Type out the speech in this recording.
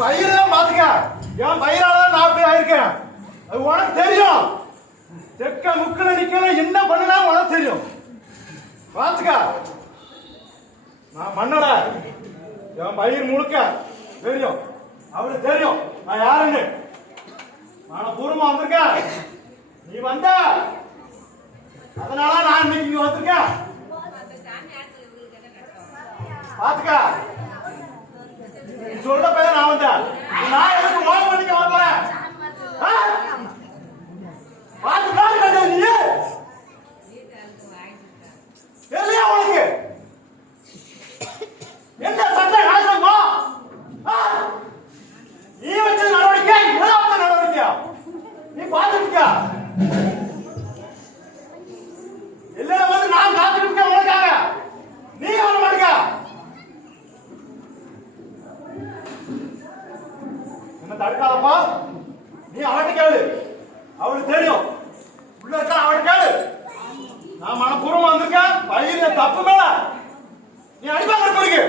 பயிரெல்லாம் பாத்துக்க, என் பயிராலதான் நான் அப்படி ஆயிருக்கேன். அது உனக்கு தெரியும். தெக்க முக்கில நிக்கல என்ன பண்ணனா உனக்கு தெரியும். பாத்துக்க, நான் மன்னட, என் பயிர் முழுக்க தெரியும். அவளுக்கு தெரியும் நான் யாருன்னு. நான் பூர்வமா வந்திருக்கேன். நீ வந்த அதனால நான் இன்னைக்கு இங்க வந்திருக்கேன். பாத்துக்க, சொல்ற பையன் நான் வந்தேன். நான் எதுக்கு மோகம் பண்ணிக்க வரேன்? பாத்து நாள் நீ தெரியலையா உனக்கு என்ன சண்டை நாசமா? நீ வச்ச நடவடிக்கை இல்லாத நடவடிக்கையா? நீ பாத்துக்க. எல்லாரும் வந்து நான் காத்துட்டு இருக்கேன் உனக்காக. நீ வர மாட்டேங்க. என்ன தடுக்காதப்பா. நீ அவட்ட கேளு, அவளுக்கு தெரியும். உள்ள இருக்கா அவட்ட கேளு. நான் மனப்பூர்வமா வந்திருக்கேன். பயிர் தப்பு மேல நீ அடிப்பாங்க போறீங்க.